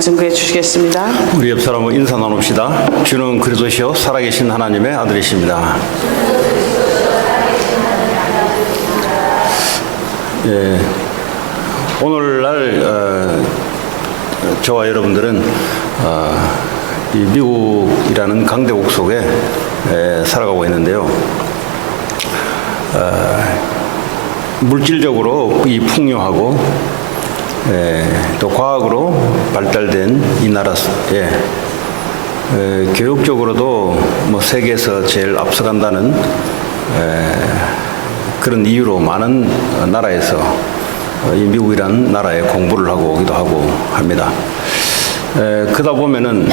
증거해 주시겠습니다. 우리 옆 사람은 인사 나눕시다. 주는 그리스도시요 살아계신 하나님의 아들이십니다. 예, 오늘날 저와 여러분들은 이 미국이라는 강대국 속에 살아가고 있는데요. 물질적으로 이 풍요하고 또 과학으로 발달된 이 나라에 교육적으로도 뭐 세계에서 제일 앞서간다는 그런 이유로 많은 나라에서 이 미국이라는 나라에 공부를 하고 오기도 하고 합니다. 그러다 보면은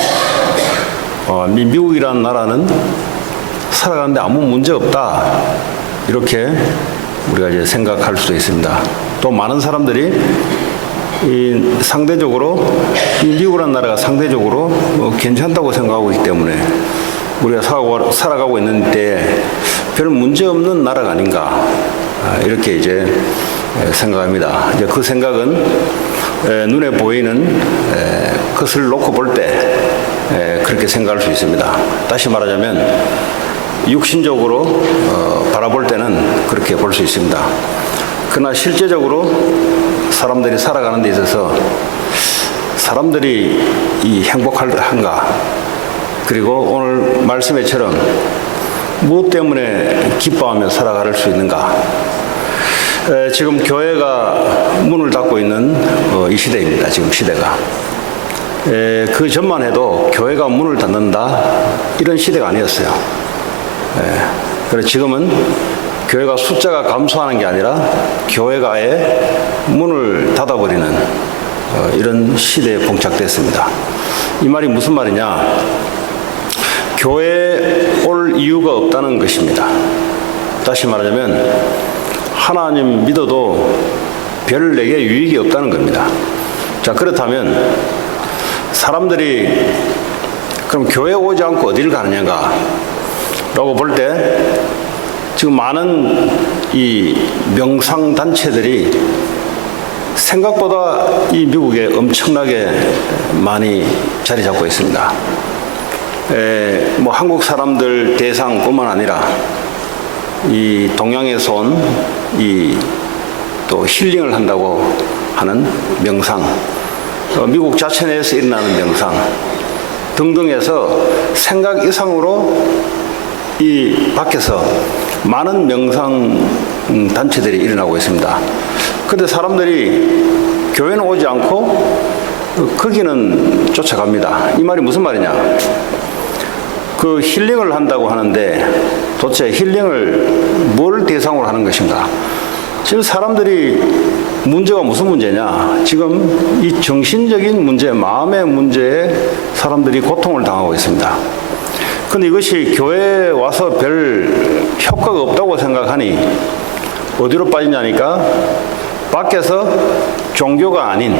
미국이라는 나라는 살아가는데 아무 문제 없다 이렇게 우리가 이제 생각할 수도 있습니다. 또 많은 사람들이 상대적으로 이 미국이라는 나라가 상대적으로 괜찮다고 생각하고 있기 때문에 우리가 살아가고 있는 때 별 문제 없는 나라가 아닌가 이렇게 이제 생각합니다. 이제 그 생각은 눈에 보이는 것을 놓고 볼 때 그렇게 생각할 수 있습니다. 다시 말하자면 육신적으로 바라볼 때는 그렇게 볼 수 있습니다. 그러나 실제적으로 사람들이 살아가는 데 있어서 사람들이 이 행복한가, 그리고 오늘 말씀에처럼 무엇 때문에 기뻐하며 살아갈 수 있는가. 지금 교회가 문을 닫고 있는 이 시대입니다. 지금 시대가. 그 전만 해도 교회가 문을 닫는다 이런 시대가 아니었어요. 그래서 지금은 교회가 숫자가 감소하는 게 아니라 교회가 아예 문을 닫아버리는 이런 시대에 봉착됐습니다. 이 말이 무슨 말이냐? 교회에 올 이유가 없다는 것입니다. 다시 말하자면 하나님 믿어도 별 내게 유익이 없다는 겁니다. 자, 그렇다면 사람들이 그럼 교회에 오지 않고 어디를 가느냐가 라고 볼 때 지금 많은 이 명상단체들이 생각보다 이 미국에 엄청나게 많이 자리 잡고 있습니다. 뭐 한국 사람들 대상뿐만 아니라 이 동양에서 온 이 또 힐링을 한다고 하는 명상, 미국 자체 내에서 일어나는 명상 등등해서 생각 이상으로 이 밖에서 많은 명상 단체들이 일어나고 있습니다. 그런데 사람들이 교회는 오지 않고 거기는 쫓아갑니다. 이 말이 무슨 말이냐? 그 힐링을 한다고 하는데 도대체 힐링을 뭘 대상으로 하는 것인가? 지금 사람들이 문제가 무슨 문제냐? 지금 이 정신적인 문제, 마음의 문제에 사람들이 고통을 당하고 있습니다. 근데 이것이 교회에 와서 별 효과가 없다고 생각하니 어디로 빠지냐니까 밖에서 종교가 아닌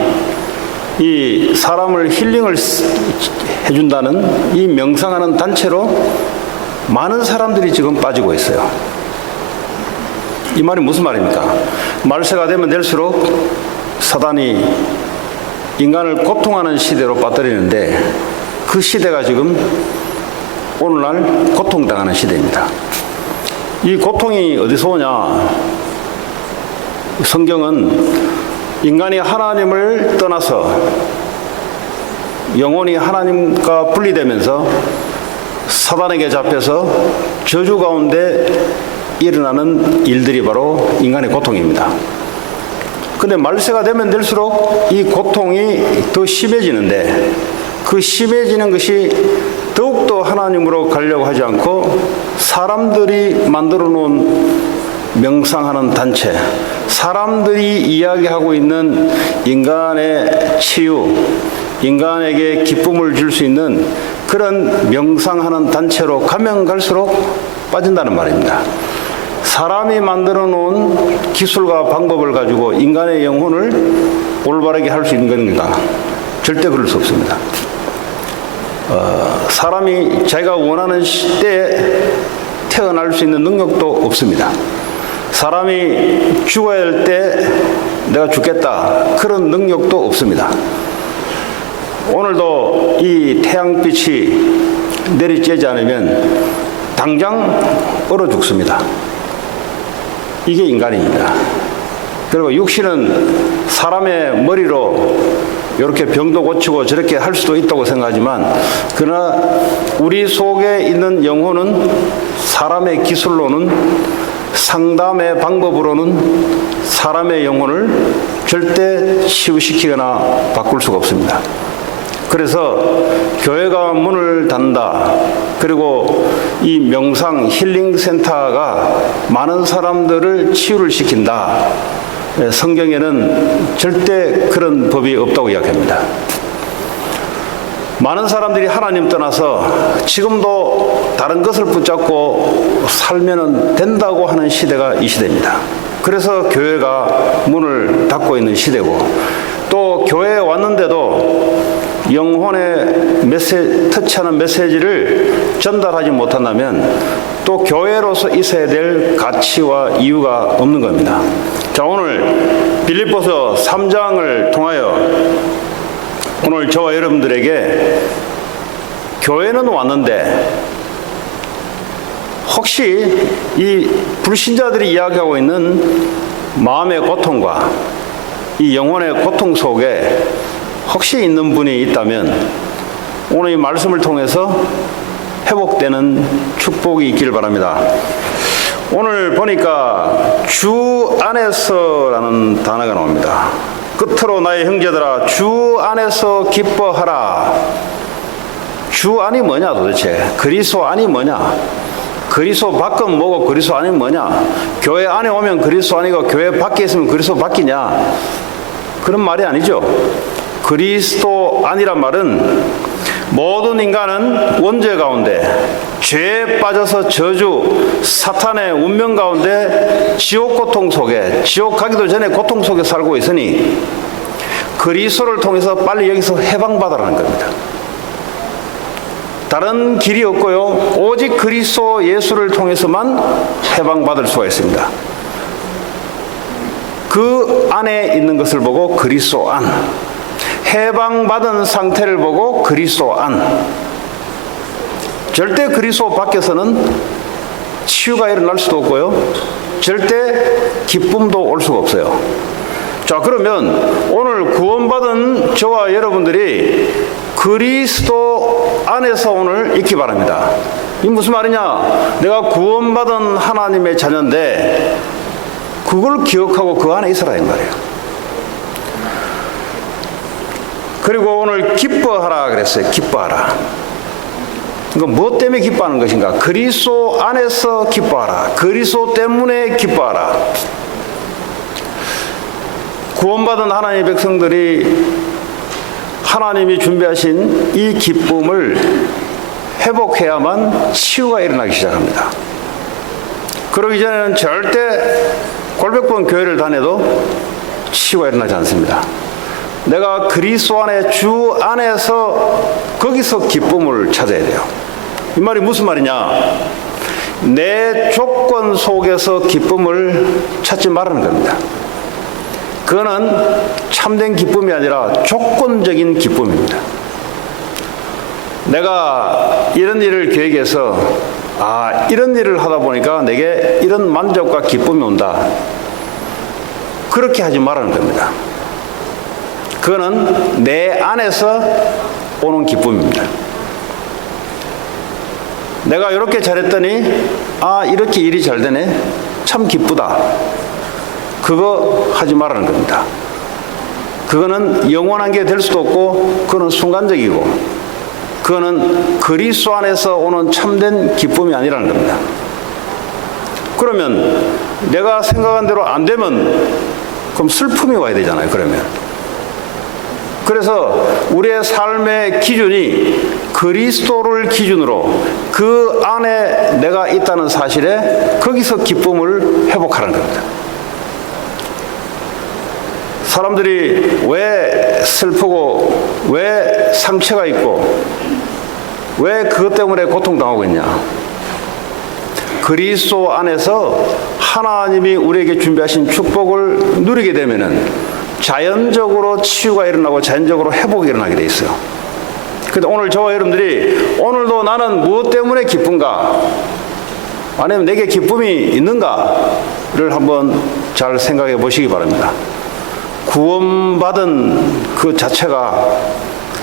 이 사람을 힐링을 해준다는 이 명상하는 단체로 많은 사람들이 지금 빠지고 있어요. 이 말이 무슨 말입니까? 말세가 되면 될수록 사단이 인간을 고통하는 시대로 빠뜨리는데 그 시대가 지금 오늘날 고통당하는 시대입니다. 이 고통이 어디서 오냐? 성경은 인간이 하나님을 떠나서 영혼이 하나님과 분리되면서 사단에게 잡혀서 저주 가운데 일어나는 일들이 바로 인간의 고통입니다. 근데 말세가 되면 될수록 이 고통이 더 심해지는데 그 심해지는 것이 더욱더 하나님으로 가려고 하지 않고 사람들이 만들어 놓은 명상하는 단체, 사람들이 이야기하고 있는 인간의 치유, 인간에게 기쁨을 줄 수 있는 그런 명상하는 단체로 가면 갈수록 빠진다는 말입니다. 사람이 만들어 놓은 기술과 방법을 가지고 인간의 영혼을 올바르게 할 수 있는 건가? 절대 그럴 수 없습니다. 사람이 자기가 원하는 때에 태어날 수 있는 능력도 없습니다. 사람이 죽어야 할 때 내가 죽겠다 그런 능력도 없습니다. 오늘도 이 태양빛이 내리쬐지 않으면 당장 얼어 죽습니다. 이게 인간입니다. 그리고 육신은 사람의 머리로 이렇게 병도 고치고 저렇게 할 수도 있다고 생각하지만, 그러나 우리 속에 있는 영혼은 사람의 기술로는, 상담의 방법으로는 사람의 영혼을 절대 치유시키거나 바꿀 수가 없습니다. 그래서 교회가 문을 닫는다, 그리고 이 명상 힐링 센터가 많은 사람들을 치유를 시킨다, 성경에는 절대 그런 법이 없다고 이야기합니다. 많은 사람들이 하나님 떠나서 지금도 다른 것을 붙잡고 살면 된다고 하는 시대가 이 시대입니다. 그래서 교회가 문을 닫고 있는 시대고, 또 교회에 왔는데도 영혼의 터치하는 메시지를 전달하지 못한다면 또 교회로서 있어야 될 가치와 이유가 없는 겁니다. 자, 오늘 빌립보서 3장을 통하여 오늘 저와 여러분들에게 교회는 왔는데 혹시 이 불신자들이 이야기하고 있는 마음의 고통과 이 영혼의 고통 속에 혹시 있는 분이 있다면 오늘 이 말씀을 통해서 회복되는 축복이 있기를 바랍니다. 오늘 보니까 주 안에서라는 단어가 나옵니다. 끝으로 나의 형제들아, 주 안에서 기뻐하라. 주 안이 뭐냐 도대체? 그리스도 안이 뭐냐? 그리스도 밖은 뭐고 그리스도 안이 뭐냐? 교회 안에 오면 그리스도 안이고 교회 밖에 있으면 그리스도 밖이냐? 그런 말이 아니죠. 그리스도 안이란 말은 모든 인간은 원죄 가운데 죄에 빠져서 저주, 사탄의 운명 가운데 지옥 고통 속에, 지옥 가기도 전에 고통 속에 살고 있으니 그리스도를 통해서 빨리 여기서 해방받으라는 겁니다. 다른 길이 없고요, 오직 그리스도 예수를 통해서만 해방받을 수가 있습니다. 그 안에 있는 것을 보고 그리스도 안, 해방받은 상태를 보고 그리스도 안. 절대 그리스도 밖에서는 치유가 일어날 수도 없고요, 절대 기쁨도 올 수가 없어요. 자, 그러면 오늘 구원받은 저와 여러분들이 그리스도 안에서 오늘 있기 바랍니다. 이게 무슨 말이냐? 내가 구원받은 하나님의 자녀인데 그걸 기억하고 그 안에 있으라 이 말이에요. 그리고 오늘 기뻐하라 그랬어요. 기뻐하라. 이거 무엇 때문에 기뻐하는 것인가? 그리스도 안에서 기뻐하라. 그리스도 때문에 기뻐하라. 구원받은 하나님의 백성들이 하나님이 준비하신 이 기쁨을 회복해야만 치유가 일어나기 시작합니다. 그러기 전에는 절대 골백번 교회를 다녀도 치유가 일어나지 않습니다. 내가 그리스도 안에, 주 안에서 거기서 기쁨을 찾아야 돼요. 이 말이 무슨 말이냐? 내 조건 속에서 기쁨을 찾지 말라는 겁니다. 그거는 참된 기쁨이 아니라 조건적인 기쁨입니다. 내가 이런 일을 계획해서 이런 일을 하다 보니까 내게 이런 만족과 기쁨이 온다, 그렇게 하지 말라는 겁니다. 그거는 내 안에서 오는 기쁨입니다. 내가 이렇게 잘했더니 이렇게 일이 잘 되네, 참 기쁘다, 그거 하지 말라는 겁니다. 그거는 영원한 게 될 수도 없고 그거는 순간적이고 그거는 그리스도 안에서 오는 참된 기쁨이 아니라는 겁니다. 그러면 내가 생각한 대로 안 되면 그럼 슬픔이 와야 되잖아요. 그래서 우리의 삶의 기준이 그리스도를 기준으로 그 안에 내가 있다는 사실에 거기서 기쁨을 회복하라는 겁니다. 사람들이 왜 슬프고 왜 상처가 있고 왜 그것 때문에 고통당하고 있냐? 그리스도 안에서 하나님이 우리에게 준비하신 축복을 누리게 되면은 자연적으로 치유가 일어나고 자연적으로 회복이 일어나게 돼 있어요. 근데 오늘 저와 여러분들이 오늘도 나는 무엇 때문에 기쁜가? 아니면 내게 기쁨이 있는가를 한번 잘 생각해 보시기 바랍니다. 구원받은 그 자체가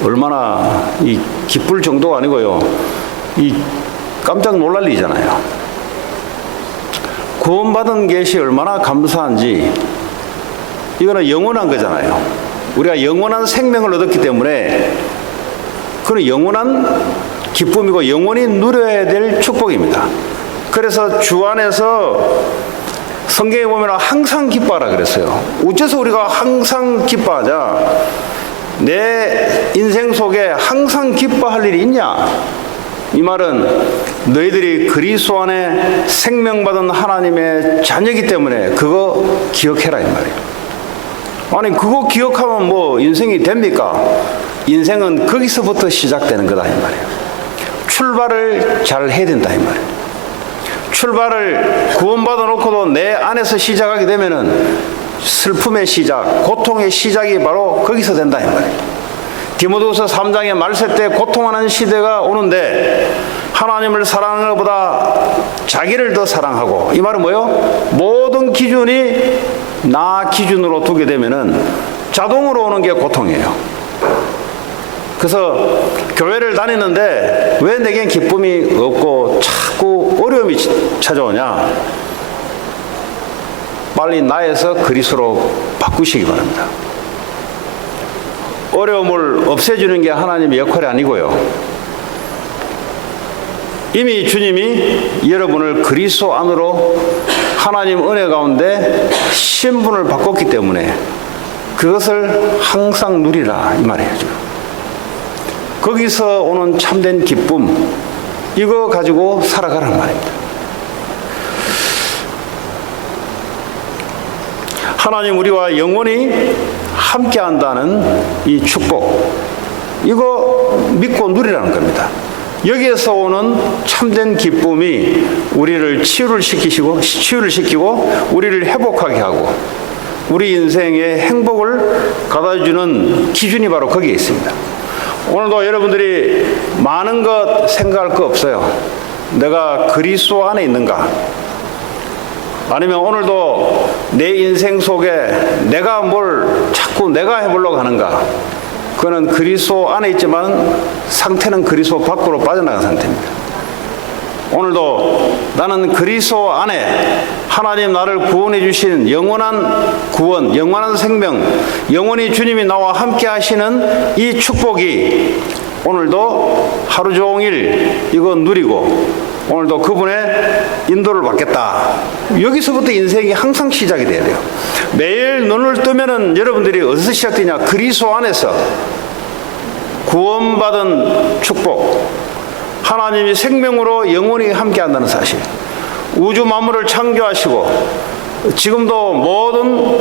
얼마나 이 기쁠 정도가 아니고요. 이 깜짝 놀랄 일이잖아요. 구원받은 것이 얼마나 감사한지 이거는 영원한 거잖아요. 우리가 영원한 생명을 얻었기 때문에 그건 영원한 기쁨이고 영원히 누려야 될 축복입니다. 그래서 주 안에서 성경에 보면 항상 기뻐하라 그랬어요. 어째서 우리가 항상 기뻐하자? 내 인생 속에 항상 기뻐할 일이 있냐? 이 말은 너희들이 그리스도 안에 생명받은 하나님의 자녀이기 때문에 그거 기억해라 이 말이에요. 아니 그거 기억하면 뭐 인생이 됩니까? 인생은 거기서부터 시작되는 거다 이 말이에요. 출발을 잘 해야 된다 이 말이에요. 출발을 구원받아 놓고도 내 안에서 시작하게 되면은 슬픔의 시작, 고통의 시작이 바로 거기서 된다 이 말이에요. 디모데후서 3장의 말세 때 고통하는 시대가 오는데 하나님을 사랑하는 것보다 자기를 더 사랑하고, 이 말은 뭐예요? 모든 기준이 나 기준으로 두게 되면은 자동으로 오는 게 고통이에요. 그래서 교회를 다니는데 왜 내겐 기쁨이 없고 자꾸 어려움이 찾아오냐? 빨리 나에서 그리스도로 바꾸시기 바랍니다. 어려움을 없애주는 게 하나님의 역할이 아니고요. 이미 주님이 여러분을 그리스도 안으로 하나님 은혜 가운데 신분을 바꿨기 때문에 그것을 항상 누리라 이 말이에요. 거기서 오는 참된 기쁨, 이거 가지고 살아가란 말입니다. 하나님 우리와 영원히 함께 한다는 이 축복, 이거 믿고 누리라는 겁니다. 여기에서 오는 참된 기쁨이 우리를 치유를 시키고 우리를 회복하게 하고 우리 인생의 행복을 가져주는 기준이 바로 거기에 있습니다. 오늘도 여러분들이 많은 것 생각할 거 없어요. 내가 그리스도 안에 있는가? 아니면 오늘도 내 인생 속에 내가 뭘 자꾸 내가 해보려고 하는가? 그거는 그리스도 안에 있지만 상태는 그리스도 밖으로 빠져나간 상태입니다. 오늘도 나는 그리스도 안에 하나님 나를 구원해 주신 영원한 구원, 영원한 생명, 영원히 주님이 나와 함께 하시는 이 축복이 오늘도 하루 종일 이거 누리고 오늘도 그분의 인도를 받겠다. 여기서부터 인생이 항상 시작이 돼야 돼요. 매일 눈을 뜨면은 여러분들이 어디서 시작되냐? 그리스도 안에서 구원받은 축복, 하나님이 생명으로 영원히 함께 한다는 사실, 우주 만물을 창조하시고 지금도 모든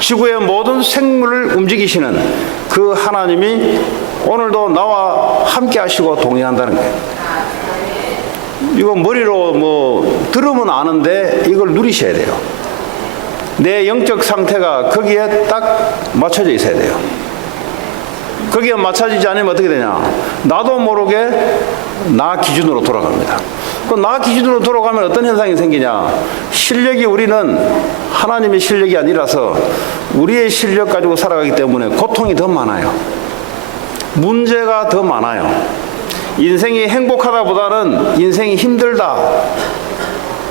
지구의 모든 생물을 움직이시는 그 하나님이 오늘도 나와 함께 하시고 동행한다는 거예요. 이거 머리로 뭐 들으면 아는데 이걸 누리셔야 돼요. 내 영적 상태가 거기에 딱 맞춰져 있어야 돼요. 거기에 맞춰지지 않으면 어떻게 되냐? 나도 모르게 나 기준으로 돌아갑니다. 그 나 기준으로 돌아가면 어떤 현상이 생기냐? 실력이 우리는 하나님의 실력이 아니라서 우리의 실력 가지고 살아가기 때문에 고통이 더 많아요. 문제가 더 많아요. 인생이 행복하다보다는 인생이 힘들다,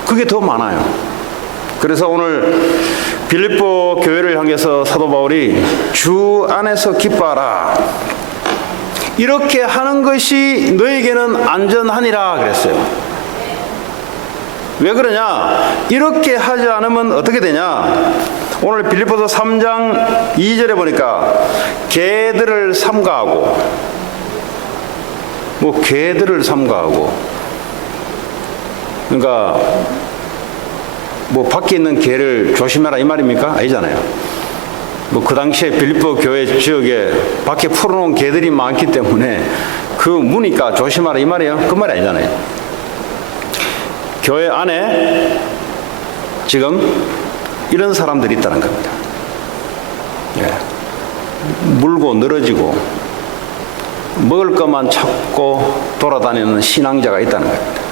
그게 더 많아요. 그래서 오늘 빌립보 교회를 향해서 사도 바울이 주 안에서 기뻐하라, 이렇게 하는 것이 너에게는 안전하니라 그랬어요. 왜 그러냐? 이렇게 하지 않으면 어떻게 되냐? 오늘 빌립보서 3장 2절에 보니까 개들을 삼가하고, 뭐 개들을 삼가하고, 그러니까 뭐 밖에 있는 개를 조심해라 이 말입니까? 아니잖아요. 뭐 그 당시에 빌립보 교회 지역에 밖에 풀어놓은 개들이 많기 때문에 그 무니까 조심하라 이 말이에요. 그 말이 아니잖아요. 교회 안에 지금 이런 사람들이 있다는 겁니다. 예. 물고 늘어지고 먹을 것만 찾고 돌아다니는 신앙자가 있다는 겁니다.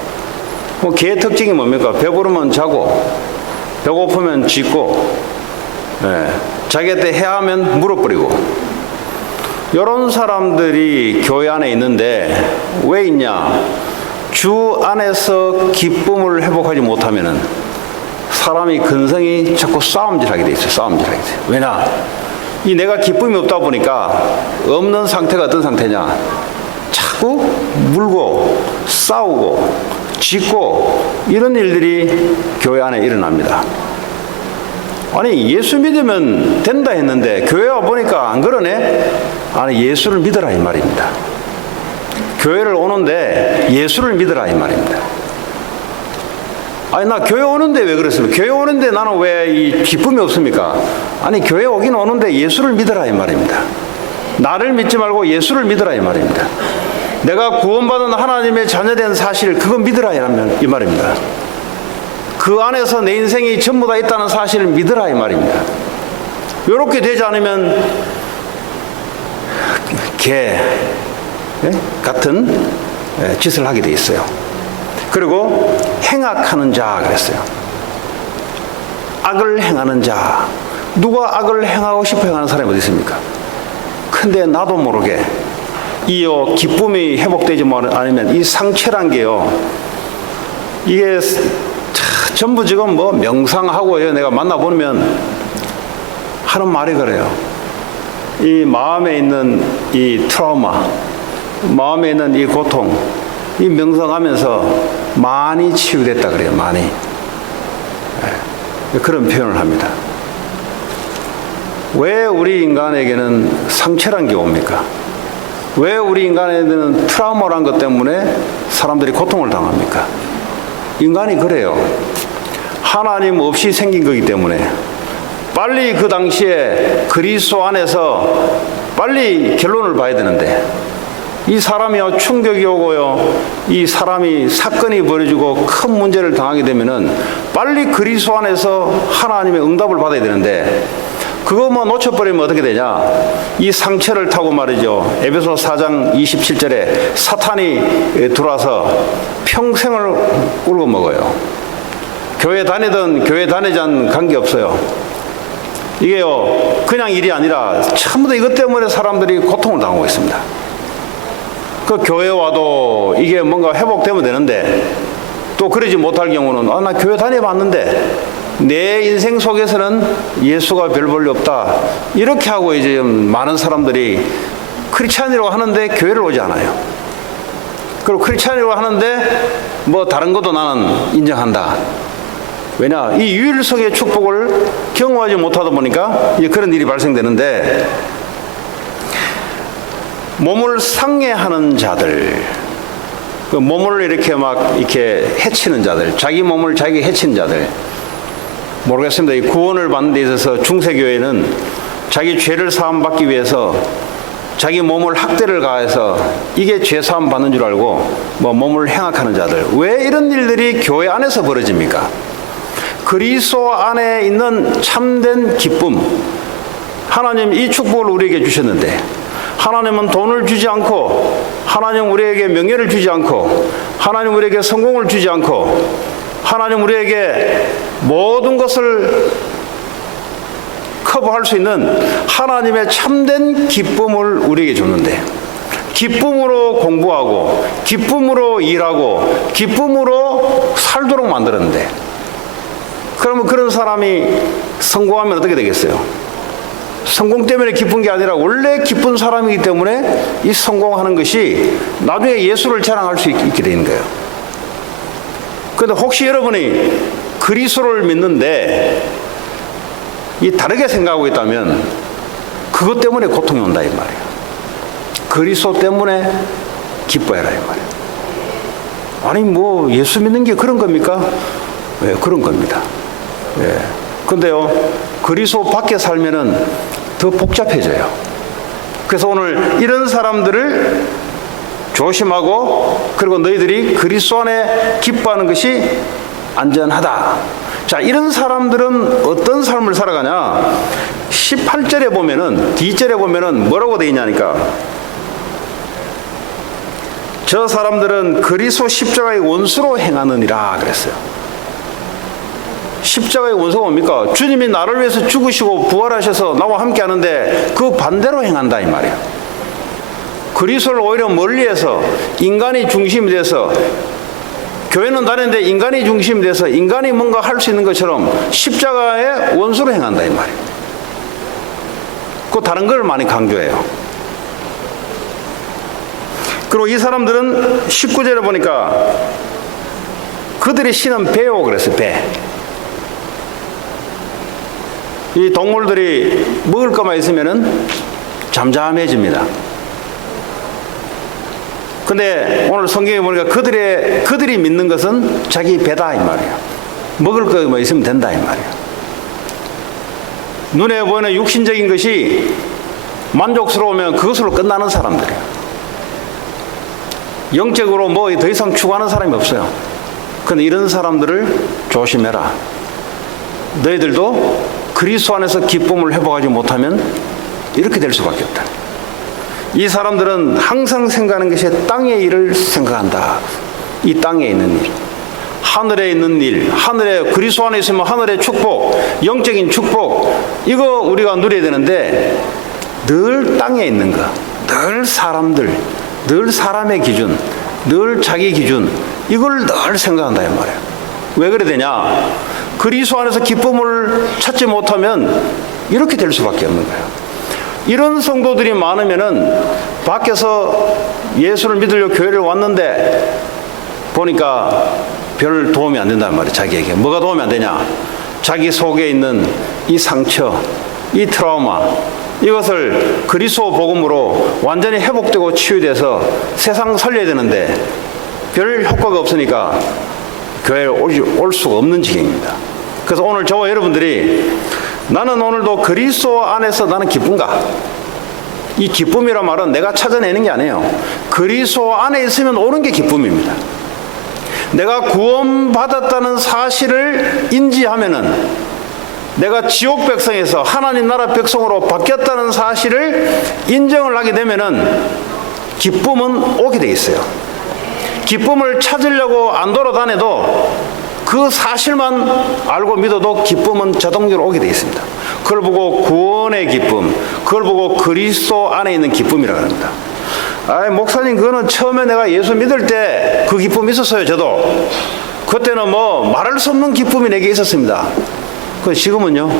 개의 특징이 뭡니까? 배부르면 자고, 배고프면 짖고, 자기한테 해하면 물어버리고. 이런 사람들이 교회 안에 있는데 왜 있냐? 주 안에서 기쁨을 회복하지 못하면은 사람이 근성이 자꾸 싸움질하게 돼 있어요. 싸움질하게 돼. 왜냐? 이 내가 기쁨이 없다 보니까 없는 상태가 어떤 상태냐? 자꾸 물고 싸우고 짖고 이런 일들이 교회 안에 일어납니다. 아니 예수 믿으면 된다 했는데 교회 와 보니까 안 그러네? 아니 예수를 믿으라 이 말입니다. 교회를 오는데 예수를 믿으라 이 말입니다. 아니 나 교회 오는데 왜 그랬습니까? 교회 오는데 나는 왜 이 기쁨이 없습니까? 아니 교회 오긴 오는데 예수를 믿으라 이 말입니다. 나를 믿지 말고 예수를 믿으라 이 말입니다. 내가 구원받은 하나님의 자녀된 사실 그거 믿으라 이 말입니다. 그 안에서 내 인생이 전부 다 있다는 사실을 믿으라 이 말입니다. 이렇게 되지 않으면 개 같은 짓을 하게 돼 있어요. 그리고 행악하는 자 그랬어요. 악을 행하는 자. 누가 악을 행하고 싶어 행하는 사람이 어디 있습니까? 근데 나도 모르게 이 기쁨이 회복되지 않으면 이 상처란 게요. 이게 전부 지금 뭐 명상하고요. 내가 만나보면 하는 말이 그래요. 이 마음에 있는 이 트라우마, 마음에 있는 이 고통, 이 명상하면서 많이 치유됐다 그래요. 많이. 그런 표현을 합니다. 왜 우리 인간에게는 상처란 게 옵니까? 왜 우리 인간에게는 트라우마란 것 때문에 사람들이 고통을 당합니까? 인간이 그래요. 하나님 없이 생긴 거기 때문에 빨리 그 당시에 그리스도 안에서 빨리 결론을 봐야 되는데 이 사람이요 충격이 오고요 이 사람이 사건이 벌어지고 큰 문제를 당하게 되면은 빨리 그리스도 안에서 하나님의 응답을 받아야 되는데 그거만 놓쳐버리면 어떻게 되냐? 이 상처를 타고 말이죠. 에베소 4장 27절에 사탄이 들어와서 평생을 꿀고 먹어요. 교회 다니든 교회 다니지 않는 관계없어요. 이게요 그냥 일이 아니라 전부 다 이것 때문에 사람들이 고통을 당하고 있습니다. 그 교회 와도 이게 뭔가 회복되면 되는데 또 그러지 못할 경우는 나 교회 다녀봤는데 내 인생 속에서는 예수가 별 볼일 없다 이렇게 하고 이제 많은 사람들이 크리스찬이라고 하는데 교회를 오지 않아요. 그리고 크리스찬이라고 하는데 뭐 다른 것도 나는 인정한다. 왜냐? 이 유일성의 축복을 경험하지 못하다 보니까 그런 일이 발생되는데 몸을 상해하는 자들, 그 몸을 이렇게 막 이렇게 해치는 자들, 자기 몸을 자기 해치는 자들, 모르겠습니다. 이 구원을 받는 데 있어서 중세교회는 자기 죄를 사함받기 위해서 자기 몸을 학대를 가해서 이게 죄 사함 받는 줄 알고 뭐 몸을 행악하는 자들. 왜 이런 일들이 교회 안에서 벌어집니까? 그리스도 안에 있는 참된 기쁨, 하나님 이 축복을 우리에게 주셨는데 하나님은 돈을 주지 않고 하나님 우리에게 명예를 주지 않고 하나님 우리에게 성공을 주지 않고 하나님 우리에게 모든 것을 커버할 수 있는 하나님의 참된 기쁨을 우리에게 줬는데 기쁨으로 공부하고 기쁨으로 일하고 기쁨으로 살도록 만들었는데 그러면 그런 사람이 성공하면 어떻게 되겠어요? 성공 때문에 기쁜 게 아니라 원래 기쁜 사람이기 때문에 이 성공하는 것이 나중에 예수를 자랑할 수 있게 되는 거예요. 그런데 혹시 여러분이 그리스도를 믿는데 이 다르게 생각하고 있다면 그것 때문에 고통이 온다 이 말이에요. 그리스도 때문에 기뻐해라 이 말이에요. 아니 뭐 예수 믿는 게 그런 겁니까? 네, 그런 겁니다. 예. 근데요 그리스도 밖에 살면은 더 복잡해져요. 그래서 오늘 이런 사람들을 조심하고 그리고 너희들이 그리스도 안에 기뻐하는 것이 안전하다. 자, 이런 사람들은 어떤 삶을 살아가냐? 18절에 보면은 D절에 보면은 뭐라고 되어 있냐니까 저 사람들은 그리스도 십자가의 원수로 행하느니라 그랬어요. 십자가의 원수가 뭡니까? 주님이 나를 위해서 죽으시고 부활하셔서 나와 함께 하는데 그 반대로 행한다 이 말이에요. 그리스도를 오히려 멀리해서 인간이 중심이 돼서, 교회는 다른데 인간이 중심이 돼서 인간이 뭔가 할 수 있는 것처럼 십자가의 원수로 행한다 이 말이에요. 그 다른 걸 많이 강조해요. 그리고 이 사람들은 19절에 보니까 그들의 신은 배요 그랬어요. 배. 이 동물들이 먹을 것만 있으면은 잠잠해집니다. 근데 오늘 성경에 보니까 그들이 믿는 것은 자기 배다 이 말이에요. 먹을 것만 있으면 된다 이 말이에요. 눈에 보이는 육신적인 것이 만족스러우면 그것으로 끝나는 사람들이에요. 영적으로 뭐 더 이상 추구하는 사람이 없어요. 근데 이런 사람들을 조심해라. 너희들도 그리스도 안에서 기쁨을 회복하지 못하면 이렇게 될 수밖에 없다. 이 사람들은 항상 생각하는 것이 땅의 일을 생각한다. 이 땅에 있는 일, 하늘에 있는 일, 하늘에 그리스도 안에 있으면 하늘의 축복, 영적인 축복, 이거 우리가 누려야 되는데 늘 땅에 있는 거, 늘 사람들, 늘 사람의 기준, 늘 자기 기준, 이걸 늘 생각한다 이 말이에요. 왜 그래 되냐? 그리스도 안에서 기쁨을 찾지 못하면 이렇게 될 수밖에 없는 거예요. 이런 성도들이 많으면은 밖에서 예수를 믿으려고 교회를 왔는데 보니까 별 도움이 안 된단 말이에요. 자기에게 뭐가 도움이 안 되냐? 자기 속에 있는 이 상처, 이 트라우마, 이것을 그리스도 복음으로 완전히 회복되고 치유돼서 세상 살려야 되는데 별 효과가 없으니까 교회에 올 수가 없는 지경입니다. 그래서 오늘 저와 여러분들이 나는 오늘도 그리스도 안에서 나는 기쁜가? 이 기쁨이란 말은 내가 찾아내는 게 아니에요. 그리스도 안에 있으면 오는 게 기쁨입니다. 내가 구원받았다는 사실을 인지하면은 내가 지옥 백성에서 하나님 나라 백성으로 바뀌었다는 사실을 인정을 하게 되면은 기쁨은 오게 돼 있어요. 기쁨을 찾으려고 안 돌아다녀도 그 사실만 알고 믿어도 기쁨은 자동적으로 오게 되어 있습니다. 그걸 보고 구원의 기쁨, 그걸 보고 그리스도 안에 있는 기쁨이라고 합니다. 목사님 그거는 처음에 내가 예수 믿을 때 그 기쁨이 있었어요. 저도 그때는 뭐 말할 수 없는 기쁨이 내게 있었습니다. 그 지금은요,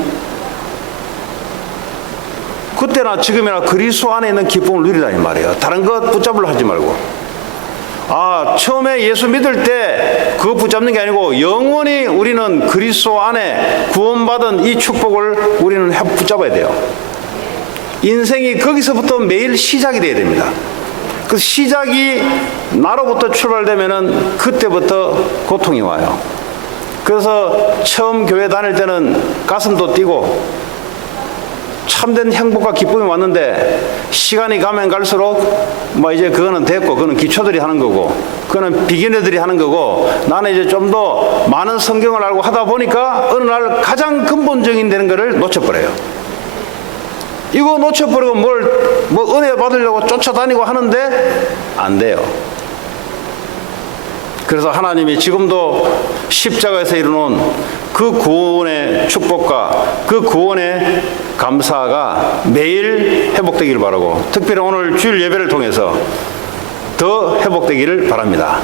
그때나 지금이나 그리스도 안에 있는 기쁨을 누리라 이 말이에요. 다른 것 붙잡으려 하지 말고. 처음에 예수 믿을 때 그거 붙잡는 게 아니고 영원히 우리는 그리스도 안에 구원받은 이 축복을 우리는 붙잡아야 돼요. 인생이 거기서부터 매일 시작이 돼야 됩니다. 그 시작이 나로부터 출발되면은 그때부터 고통이 와요. 그래서 처음 교회 다닐 때는 가슴도 뛰고 참된 행복과 기쁨이 왔는데 시간이 가면 갈수록 뭐 이제 그거는 됐고 그거는 기초들이 하는 거고 그거는 비기너들이 하는 거고 나는 이제 좀 더 많은 성경을 알고 하다 보니까 어느 날 가장 근본적인 되는 거를 놓쳐버려요. 이거 놓쳐버리고 뭐 은혜 받으려고 쫓아다니고 하는데 안 돼요. 그래서 하나님이 지금도 십자가에서 이루는 그 구원의 축복과 그 구원의 감사가 매일 회복되기를 바라고 특별히 오늘 주일 예배를 통해서 더 회복되기를 바랍니다.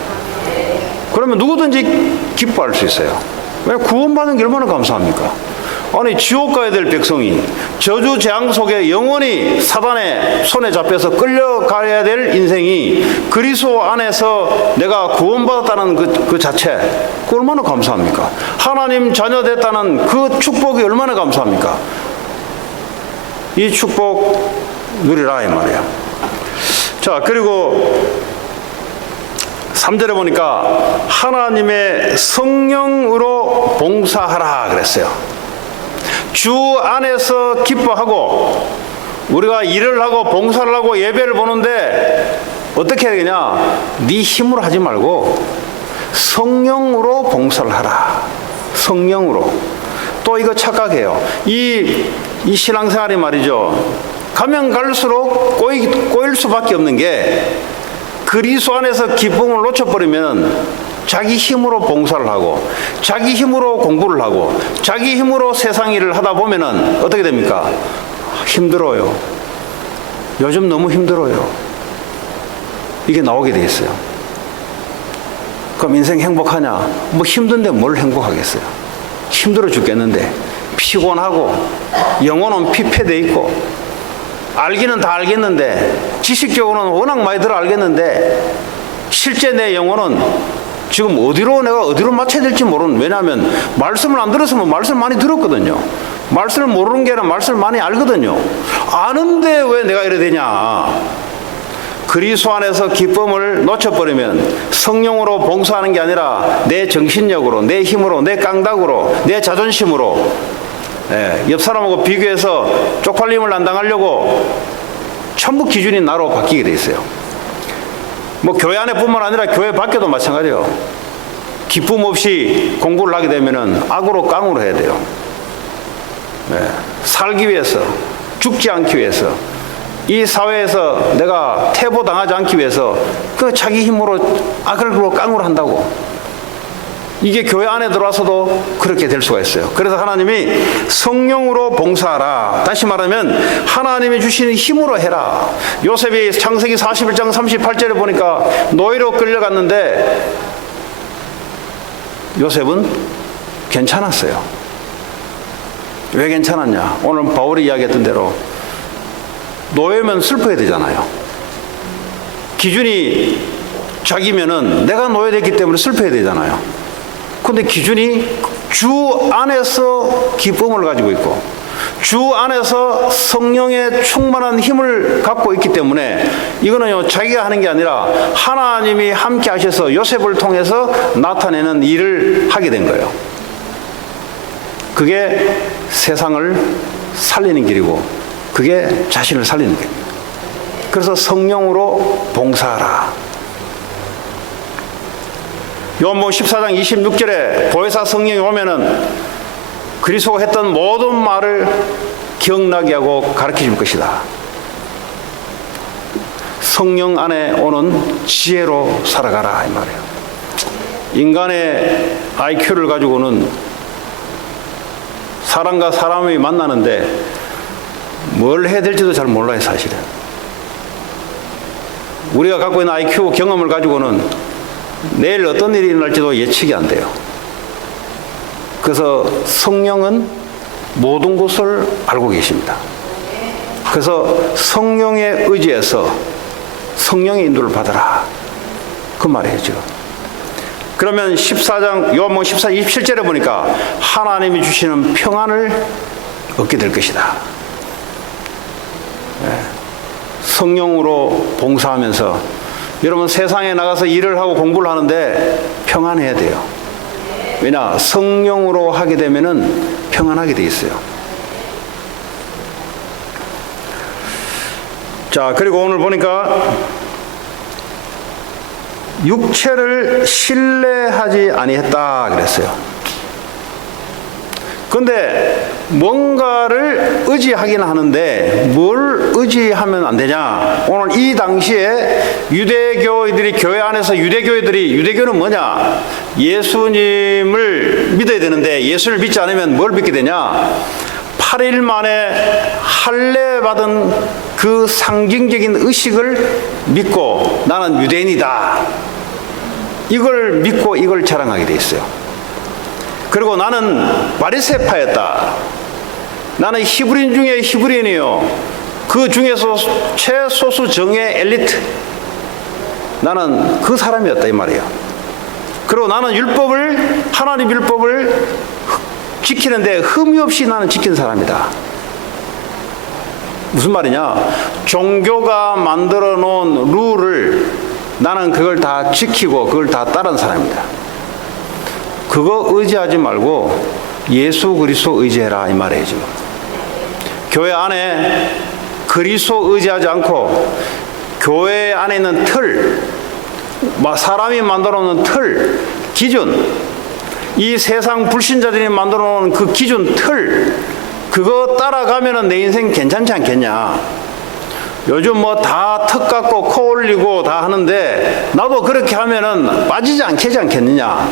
그러면 누구든지 기뻐할 수 있어요. 왜? 구원받은 게 얼마나 감사합니까? 아니 지옥 가야 될 백성이 저주 재앙 속에 영원히 사단의 손에 잡혀서 끌려가야 될 인생이 그리스도 안에서 내가 구원받았다는 그 자체, 그 얼마나 감사합니까? 하나님 자녀 됐다는 그 축복이 얼마나 감사합니까? 이 축복 누리라 이 말이에요. 자, 그리고 3절에 보니까 하나님의 성령으로 봉사하라 그랬어요. 주 안에서 기뻐하고 우리가 일을 하고 봉사를 하고 예배를 보는데 어떻게 해야 되냐? 네 힘으로 하지 말고 성령으로 봉사를 하라. 성령으로. 또 이거 착각해요. 이 신앙생활이 말이죠. 가면 갈수록 꼬일 수밖에 없는 게 그리스도 안에서 기쁨을 놓쳐버리면 자기 힘으로 봉사를 하고 자기 힘으로 공부를 하고 자기 힘으로 세상 일을 하다 보면은 어떻게 됩니까? 힘들어요. 요즘 너무 힘들어요. 이게 나오게 돼 있어요. 그럼 인생 행복하냐? 뭐 힘든데 뭘 행복하겠어요? 힘들어 죽겠는데, 피곤하고 영혼은 피폐돼 있고 알기는 다 알겠는데, 지식적으로는 워낙 많이 들어 알겠는데 실제 내 영혼은 지금 내가 어디로 맞춰야 될지 모르는. 왜냐하면 말씀을 안 들었으면 말씀 많이 들었거든요. 말씀을 모르는 게 아니라 말씀을 많이 알거든요. 아는데 왜 내가 이래 되냐? 그리스도 안에서 기쁨을 놓쳐버리면 성령으로 봉사하는 게 아니라 내 정신력으로, 내 힘으로, 내 깡닥으로, 내 자존심으로, 옆 사람하고 비교해서 쪽팔림을 안 당하려고 전부 기준이 나로 바뀌게 돼 있어요. 뭐 교회 안에뿐만 아니라 교회 밖에도 마찬가지예요. 기쁨 없이 공부를 하게 되면은 악으로 깡으로 해야 돼요. 살기 위해서, 죽지 않기 위해서, 이 사회에서 내가 퇴보당하지 않기 위해서 그 자기 힘으로 악을 깡으로 한다고. 이게 교회 안에 들어와서도 그렇게 될 수가 있어요. 그래서 하나님이 성령으로 봉사하라. 다시 말하면 하나님이 주시는 힘으로 해라. 요셉이 창세기 41장 38절에 보니까 노예로 끌려갔는데 요셉은 괜찮았어요. 왜 괜찮았냐? 오늘 바울이 이야기했던 대로 노예면 슬퍼야 되잖아요. 기준이 자기면은 내가 노예됐기 때문에 슬퍼야 되잖아요. 근데 기준이 주 안에서 기쁨을 가지고 있고 주 안에서 성령의 충만한 힘을 갖고 있기 때문에 이거는요 자기가 하는 게 아니라 하나님이 함께 하셔서 요셉을 통해서 나타내는 일을 하게 된 거예요. 그게 세상을 살리는 길이고 그게 자신을 살리는 길입니다. 그래서 성령으로 봉사하라. 요한복음 14장 26절에 보혜사 성령이 오면은 그리스도가 했던 모든 말을 기억나게 하고 가르쳐 줄 것이다. 성령 안에 오는 지혜로 살아가라 이 말이에요. 인간의 IQ를 가지고는 사람과 사람이 만나는데 뭘 해야 될지도 잘 몰라요. 사실은 우리가 갖고 있는 IQ 경험을 가지고는 내일 어떤 일이 일어날지도 예측이 안 돼요. 그래서 성령은 모든 것을 알고 계십니다. 그래서 성령에 의지해서 성령의 인도를 받아라 그 말이에요. 그러면 14장 요한복음 14, 27절에 보니까 하나님이 주시는 평안을 얻게 될 것이다. 성령으로 봉사하면서 여러분 세상에 나가서 일을 하고 공부를 하는데 평안해야 돼요. 왜냐? 성령으로 하게 되면은 평안하게 돼 있어요. 자, 그리고 오늘 보니까 육체를 신뢰하지 아니했다 그랬어요. 근데 뭔가를 의지하긴 하는데 뭘 의지하면 안 되냐? 오늘 이 당시에 유대교인들이 교회 안에서 유대교는 뭐냐? 예수님을 믿어야 되는데 예수를 믿지 않으면 뭘 믿게 되냐? 8일 만에 할례 받은 그 상징적인 의식을 믿고 나는 유대인이다. 이걸 믿고 이걸 자랑하게 돼 있어요. 그리고 나는 바리새파였다. 나는 히브리인 중에 히브리인이요. 그 중에서 최소수 정예 엘리트. 나는 그 사람이었다 이 말이에요. 그리고 나는 하나님 율법을 지키는데 흠이 없이 나는 지킨 사람이다. 무슨 말이냐? 종교가 만들어 놓은 룰을 나는 그걸 다 지키고 그걸 다 따른 사람이다. 그거 의지하지 말고 예수 그리스도 의지해라 이 말이에요. 지금 교회 안에 그리스도 의지하지 않고 교회 안에 있는 틀, 사람이 만들어 놓은 틀, 기준, 이 세상 불신자들이 만들어 놓은 그 기준 틀, 그거 따라가면은 내 인생 괜찮지 않겠냐? 요즘 뭐 다 턱 깎고 코 올리고 다 하는데 나도 그렇게 하면은 빠지지 않겠느냐.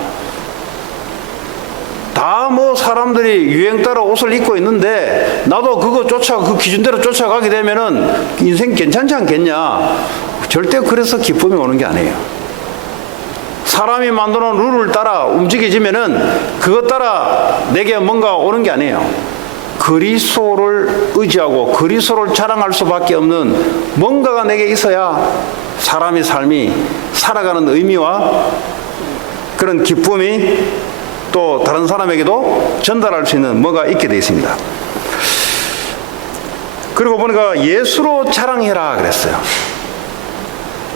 다 뭐 사람들이 유행 따라 옷을 입고 있는데 나도 그 기준대로 쫓아가게 되면은 인생 괜찮지 않겠냐. 절대 그래서 기쁨이 오는 게 아니에요. 사람이 만들어놓은 룰을 따라 움직여지면은 그것 따라 내게 뭔가 오는 게 아니에요. 그리스도를 의지하고 그리스도를 자랑할 수밖에 없는 뭔가가 내게 있어야 사람의 삶이 살아가는 의미와 그런 기쁨이 또 다른 사람에게도 전달할 수 있는 뭐가 있게 되어 있습니다. 그리고 보니까 예수로 자랑해라 그랬어요.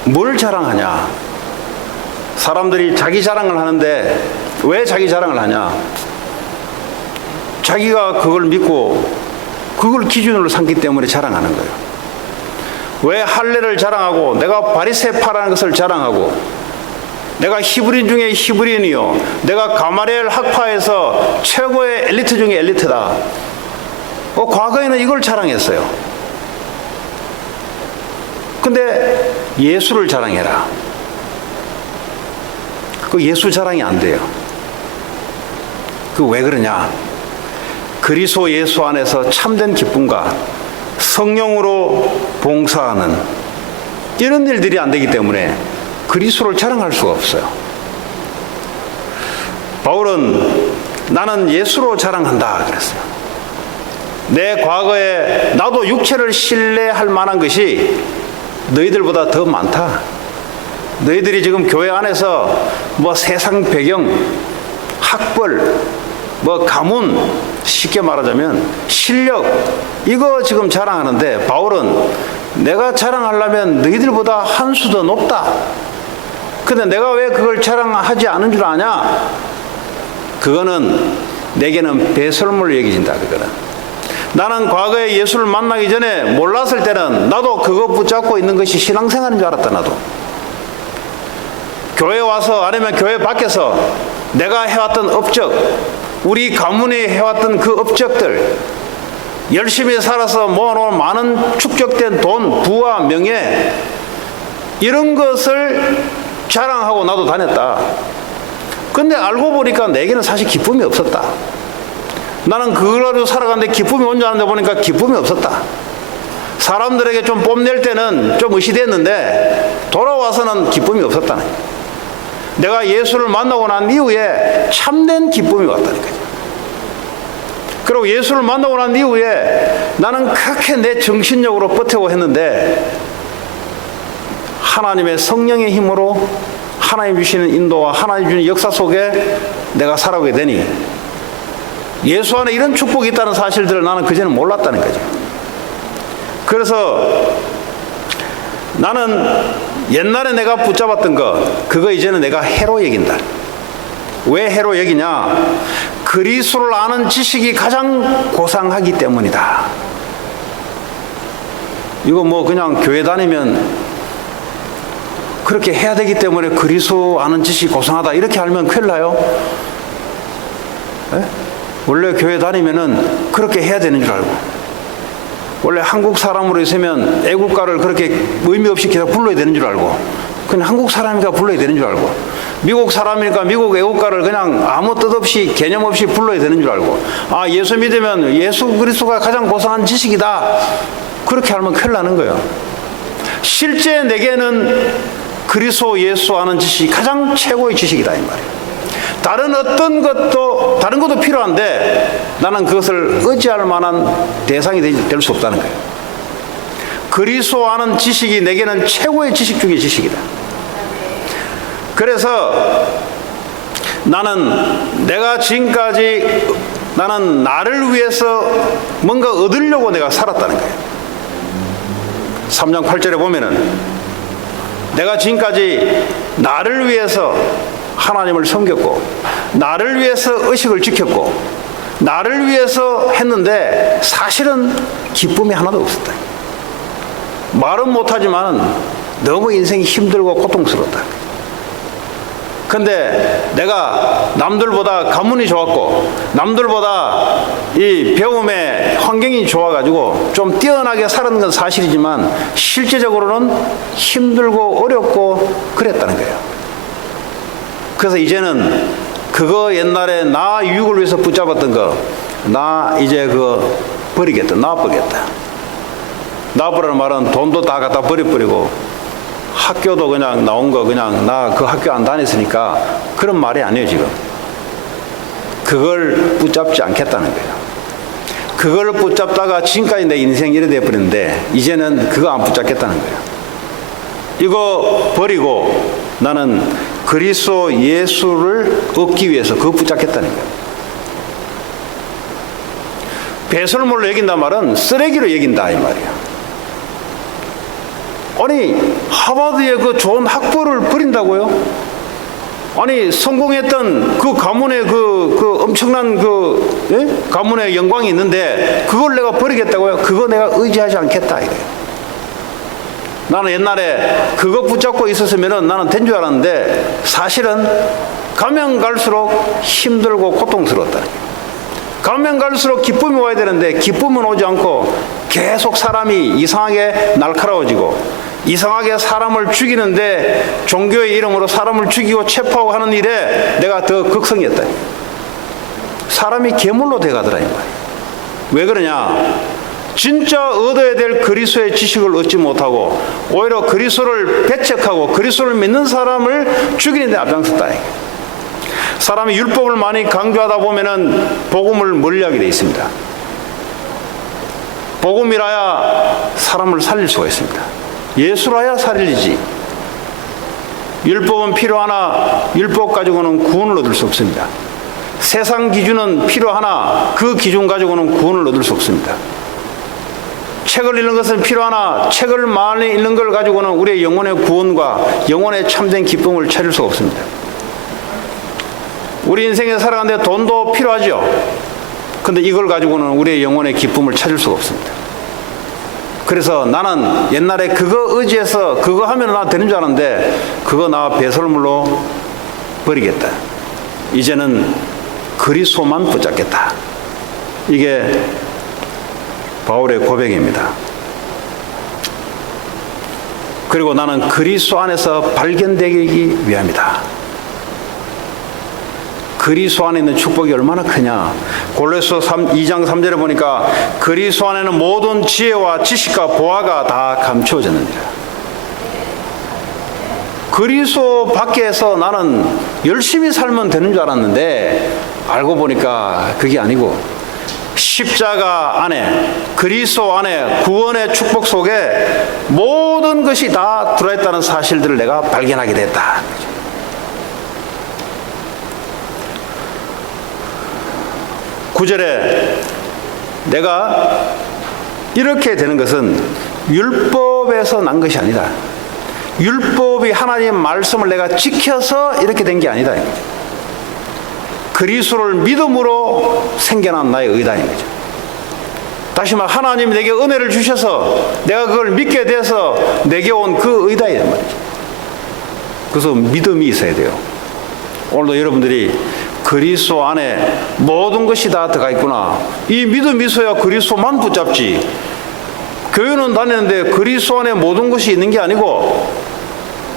뭘 자랑하냐? 사람들이 자기 자랑을 하는데 왜 자기 자랑을 하냐? 자기가 그걸 믿고 그걸 기준으로 삼기 때문에 자랑하는 거예요. 왜 할례를 자랑하고 내가 바리새파라는 것을 자랑하고 내가 히브리인 중에 히브리인이요 내가 가마리엘 학파에서 최고의 엘리트 중에 엘리트다. 과거에는 이걸 자랑했어요. 근데 예수를 자랑해라. 그 예수 자랑이 안 돼요. 그 왜 그러냐? 그리스도 예수 안에서 참된 기쁨과 성령으로 봉사하는 이런 일들이 안 되기 때문에 그리스도를 자랑할 수가 없어요. 바울은 나는 예수로 자랑한다 그랬어요. 내 과거에 나도 육체를 신뢰할 만한 것이 너희들보다 더 많다. 너희들이 지금 교회 안에서 뭐 세상 배경, 학벌, 뭐 가문, 쉽게 말하자면 실력, 이거 지금 자랑하는데 바울은 내가 자랑하려면 너희들보다 한 수 더 높다. 근데 내가 왜 그걸 자랑하지 않은 줄 아냐? 그거는 내게는 배설물로 여겨진다. 그거는 나는 과거에 예수를 만나기 전에 몰랐을 때는 나도 그거 붙잡고 있는 것이 신앙생활인 줄 알았다. 나도 교회 와서 아니면 교회 밖에서 내가 해왔던 업적, 우리 가문이 해왔던 그 업적들, 열심히 살아서 모아놓은 많은 축적된 돈, 부와 명예, 이런 것을 자랑하고 나도 다녔다. 근데 알고 보니까 내게는 사실 기쁨이 없었다. 나는 그걸 가지고 살아가는데 기쁨이 온 줄 알았는데 보니까 기쁨이 없었다. 사람들에게 좀 뽐낼 때는 좀 의시됐는데 돌아와서는 기쁨이 없었다는 거예요. 내가 예수를 만나고 난 이후에 참된 기쁨이 왔다는 거죠. 그리고 예수를 만나고 난 이후에 나는 그렇게 내 정신력으로 버티고 했는데 하나님의 성령의 힘으로 하나님 주시는 인도와 하나님 주시는 역사 속에 내가 살아오게 되니 예수 안에 이런 축복이 있다는 사실들을 나는 그전에 몰랐다는 거죠. 그래서 나는 옛날에 내가 붙잡았던 그거 이제는 내가 해로 여긴다. 왜 해로 여기냐? 그리스도를 아는 지식이 가장 고상하기 때문이다. 이거 뭐 그냥 교회 다니면 그렇게 해야 되기 때문에 그리스도 아는 지식이 고상하다 이렇게 알면 큰일 나요. 에? 원래 교회 다니면은 그렇게 해야 되는 줄 알고, 원래 한국 사람으로 있으면 애국가를 그렇게 의미 없이 계속 불러야 되는 줄 알고, 그냥 한국 사람이니까 불러야 되는 줄 알고, 미국 사람이니까 미국 애국가를 그냥 아무 뜻 없이 개념 없이 불러야 되는 줄 알고, 아 예수 믿으면 예수 그리스도가 가장 고상한 지식이다, 그렇게 알면 큰일 나는 거예요. 실제 내게는 그리스도 예수 아는 지식이 가장 최고의 지식이다 이 말이에요. 다른 것도 필요한데 나는 그것을 의지할 만한 대상이 될 수 없다는 거예요. 그리스도 아는 지식이 내게는 최고의 지식 중의 지식이다. 그래서 나는 내가 지금까지 나는 나를 위해서 뭔가 얻으려고 내가 살았다는 거예요. 3장 8절에 보면은 내가 지금까지 나를 위해서 하나님을 섬겼고 나를 위해서 의식을 지켰고 나를 위해서 했는데 사실은 기쁨이 하나도 없었다. 말은 못하지만 너무 인생이 힘들고 고통스럽다. 근데 내가 남들보다 가문이 좋았고 남들보다 이 배움의 환경이 좋아가지고 좀 뛰어나게 살았는 건 사실이지만 실제적으로는 힘들고 어렵고 그랬다는 거예요. 그래서 이제는 그거 옛날에 나 유익을 위해서 붙잡았던 거 나 이제 그거 버리겠다. 놔버리겠다. 놔버리는 말은 돈도 다 갖다 버려버리고 학교도 그냥 나온 거 그냥 나 그 학교 안 다녔으니까 그런 말이 아니에요. 지금 그걸 붙잡지 않겠다는 거예요. 그걸 붙잡다가 지금까지 내 인생이 이래 돼버렸는데 이제는 그거 안 붙잡겠다는 거예요. 이거 버리고 나는 그리스도 예수를 얻기 위해서 그거 붙잡겠다는 거예요. 배설물로 여긴다 말은 쓰레기로 여긴다 이 말이에요. 아니 하버드의 그 좋은 학부를 버린다고요? 아니 성공했던 그 가문의 그 엄청난 가문의 영광이 있는데 그걸 내가 버리겠다고요? 그거 내가 의지하지 않겠다 이거예요. 나는 옛날에 그거 붙잡고 있었으면 나는 된 줄 알았는데 사실은 가면 갈수록 힘들고 고통스러웠다. 가면 갈수록 기쁨이 와야 되는데 기쁨은 오지 않고 계속 사람이 이상하게 날카로워지고 이상하게 사람을 죽이는데 종교의 이름으로 사람을 죽이고 체포하고 하는 일에 내가 더 극성이었다. 사람이 괴물로 돼가더라 이 말이야. 왜 그러냐? 진짜 얻어야 될 그리스도의 지식을 얻지 못하고 오히려 그리스도를 배척하고 그리스도를 믿는 사람을 죽이는 데 앞장섰다. 사람이 율법을 많이 강조하다 보면은 복음을 멀리하게 돼 있습니다. 복음이라야 사람을 살릴 수가 있습니다. 예수라야 살리지. 율법은 필요하나 율법 가지고는 구원을 얻을 수 없습니다. 세상 기준은 필요하나 그 기준 가지고는 구원을 얻을 수 없습니다. 책을 읽는 것은 필요하나 책을 많이 읽는 걸 가지고는 우리의 영혼의 구원과 영혼의 참된 기쁨을 찾을 수가 없습니다. 우리 인생에 살아가는데 돈도 필요하죠. 근데 이걸 가지고는 우리의 영혼의 기쁨을 찾을 수가 없습니다. 그래서 나는 옛날에 그거 의지해서 그거 하면 나 되는 줄 알았는데 그거 나 배설물로 버리겠다. 이제는 그리스도만 붙잡겠다. 이게 바울의 고백입니다. 그리고 나는 그리스도 안에서 발견되기 위함이다. 그리스도 안에 있는 축복이 얼마나 크냐. 골로새 2장 3절에 보니까 그리스도 안에는 모든 지혜와 지식과 보화가 다 감추어졌느니라. 그리스도 밖에서 나는 열심히 살면 되는 줄 알았는데 알고 보니까 그게 아니고 십자가 안에 그리스도 안에 구원의 축복 속에 모든 것이 다 들어있다는 사실들을 내가 발견하게 됐다. 9절에 내가 이렇게 되는 것은 율법에서 난 것이 아니다. 율법이 하나님의 말씀을 내가 지켜서 이렇게 된 게 아니다. 그리스도를 믿음으로 생겨난 나의 의다인 거죠. 다시 말해 하나님이 내게 은혜를 주셔서 내가 그걸 믿게 돼서 내게 온 그 의다이란 말이죠. 그래서 믿음이 있어야 돼요. 오늘도 여러분들이 그리스도 안에 모든 것이 다 들어가 있구나. 이 믿음이 있어야 그리스도만 붙잡지. 교회는 다니는데 그리스도 안에 모든 것이 있는 게 아니고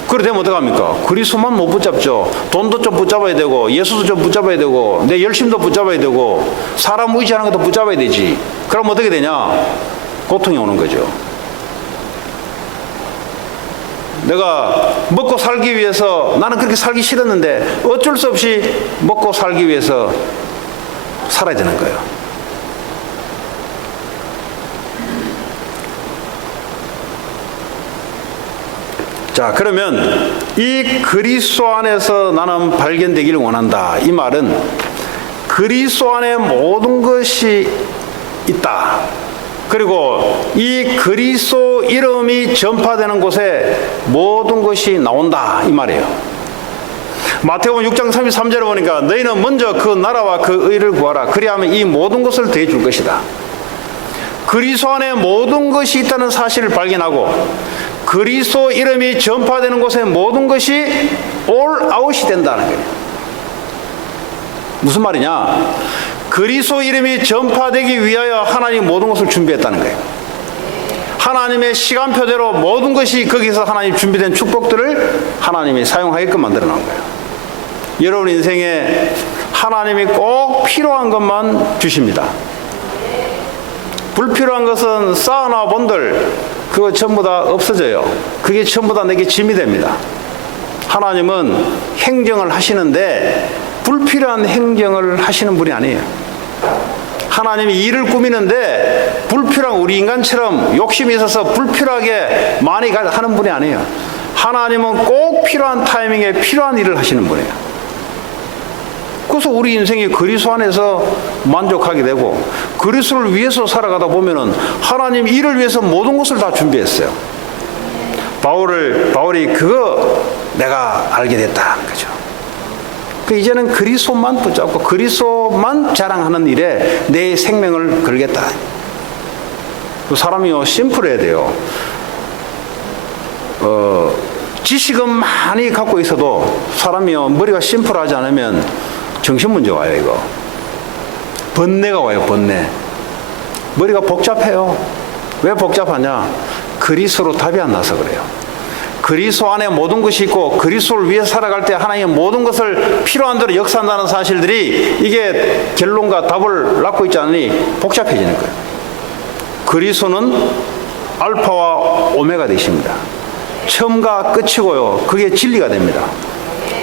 그래 되면 어떡합니까? 그리스도만 못 붙잡죠. 돈도 좀 붙잡아야 되고 예수도 좀 붙잡아야 되고 내 열심도 붙잡아야 되고 사람 의지하는 것도 붙잡아야 되지. 그럼 어떻게 되냐? 고통이 오는 거죠. 내가 먹고 살기 위해서 나는 그렇게 살기 싫었는데 어쩔 수 없이 먹고 살기 위해서 살아야 되는 거예요. 자, 그러면 이 그리스도 안에서 나는 발견되기를 원한다. 이 말은 그리스도 안에 모든 것이 있다. 그리고 이 그리스도 이름이 전파되는 곳에 모든 것이 나온다. 이 말이에요. 마태복음 6장 33절에 보니까 너희는 먼저 그 나라와 그 의를 구하라. 그리하면 이 모든 것을 더해 줄 것이다. 그리스도 안에 모든 것이 있다는 사실을 발견하고 그리스도 이름이 전파되는 곳에 모든 것이 올 아웃이 된다는 거예요. 무슨 말이냐? 그리스도 이름이 전파되기 위하여 하나님 모든 것을 준비했다는 거예요. 하나님의 시간표대로 모든 것이 거기서 하나님 준비된 축복들을 하나님이 사용하게끔 만들어 놓은 거예요. 여러분 인생에 하나님이 꼭 필요한 것만 주십니다. 불필요한 것은 쌓아놔 본들 그거 전부 다 없어져요. 그게 전부 다 내게 짐이 됩니다. 하나님은 행정을 하시는데 불필요한 행정을 하시는 분이 아니에요. 하나님이 일을 꾸미는데 불필요한 우리 인간처럼 욕심이 있어서 불필요하게 많이 하는 분이 아니에요. 하나님은 꼭 필요한 타이밍에 필요한 일을 하시는 분이에요. 그래서 우리 인생이 그리스도 안에서 만족하게 되고 그리스도를 위해서 살아가다 보면은 하나님 일을 위해서 모든 것을 다 준비했어요. 바울이 그거 내가 알게 됐다는 거죠. 이제는 그리스도만 붙잡고 그리스도만 자랑하는 일에 내 생명을 걸겠다. 사람이요 심플해야 돼요. 지식은 많이 갖고 있어도 사람이요 머리가 심플하지 않으면 정신 문제 와요. 이거 번뇌가 와요. 번뇌. 머리가 복잡해요. 왜 복잡하냐? 그리스도로 답이 안 나서 그래요. 그리스도 안에 모든 것이 있고 그리스도를 위해 살아갈 때 하나님의 모든 것을 필요한 대로 역사한다는 사실들이 이게 결론과 답을 낳고 있지 않으니 복잡해지는 거예요. 그리스도는 알파와 오메가 되십니다. 처음과 끝이고요. 그게 진리가 됩니다.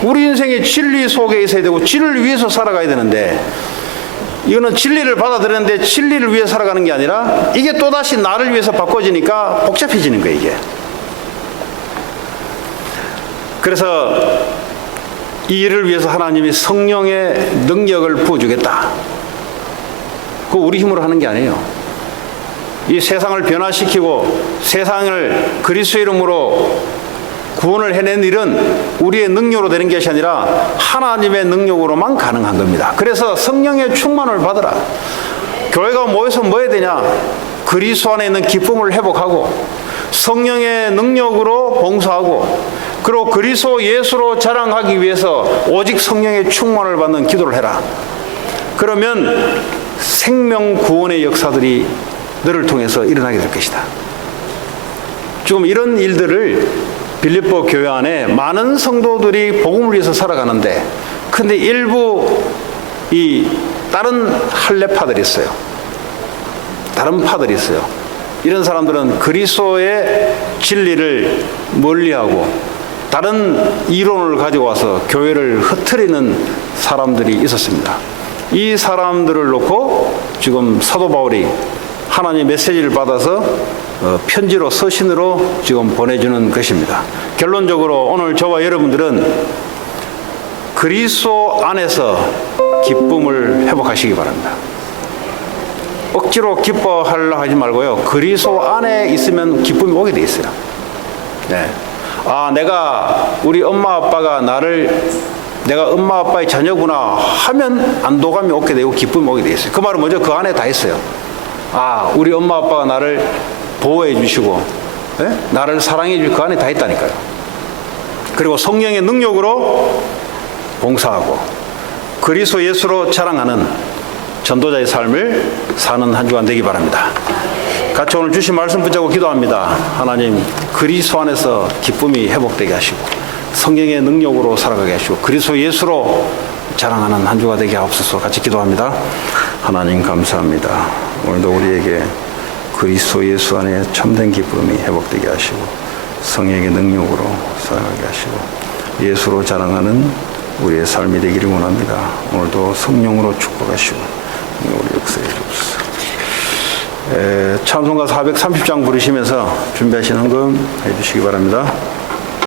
우리 인생이 진리 속에 있어야 되고 진리를 위해서 살아가야 되는데 이거는 진리를 받아들였는데 진리를 위해 살아가는 게 아니라 이게 또다시 나를 위해서 바꿔지니까 복잡해지는 거예요. 이게. 그래서 이 일을 위해서 하나님이 성령의 능력을 부어주겠다. 그거 우리 힘으로 하는 게 아니에요. 이 세상을 변화시키고 세상을 그리스도 이름으로 구원을 해낸 일은 우리의 능력으로 되는 것이 아니라 하나님의 능력으로만 가능한 겁니다. 그래서 성령의 충만을 받으라. 교회가 모여서 뭐 해야 되냐? 그리스도 안에 있는 기쁨을 회복하고 성령의 능력으로 봉사하고 그리고 그리스도 예수로 자랑하기 위해서 오직 성령의 충만을 받는 기도를 해라. 그러면 생명 구원의 역사들이 너를 통해서 일어나게 될 것이다. 지금 이런 일들을 빌립보 교회 안에 많은 성도들이 복음을 위해서 살아가는데 근데 일부 이 다른 할례파들이 있어요. 다른 파들이 있어요. 이런 사람들은 그리스도의 진리를 멀리하고 다른 이론을 가지고 와서 교회를 흐트리는 사람들이 있었습니다. 이 사람들을 놓고 지금 사도 바울이 하나님의 메시지를 받아서 편지로 서신으로 지금 보내주는 것입니다. 결론적으로 오늘 저와 여러분들은 그리스도 안에서 기쁨을 회복하시기 바랍니다. 억지로 기뻐하려 하지 말고요. 그리스도 안에 있으면 기쁨이 오게 돼 있어요. 네. 내가 우리 엄마 아빠가 내가 엄마 아빠의 자녀구나 하면 안도감이 오게 되고 기쁨이 오게 돼 있어요. 그 말은 뭐죠? 그 안에 다 있어요. 우리 엄마 아빠가 나를 보호해 주시고 나를 사랑해 주시고 그 안에 다 있다니까요. 그리고 성령의 능력으로 봉사하고 그리스도 예수로 자랑하는 전도자의 삶을 사는 한 주간 되기 바랍니다. 같이 오늘 주신 말씀 붙잡고 기도합니다. 하나님 그리스도 안에서 기쁨이 회복되게 하시고 성령의 능력으로 살아가게 하시고 그리스도 예수로 자랑하는 한 주가 되게 하옵소서. 같이 기도합니다. 하나님 감사합니다. 오늘도 우리에게 그리스도 예수 안에 참된 기쁨이 회복되게 하시고 성령의 능력으로 살아가게 하시고 예수로 자랑하는 우리의 삶이 되기를 원합니다. 오늘도 성령으로 축복하시고 우리 역사해 주옵소서. 찬송가 430장 부르시면서 준비하신 헌금 해주시기 바랍니다.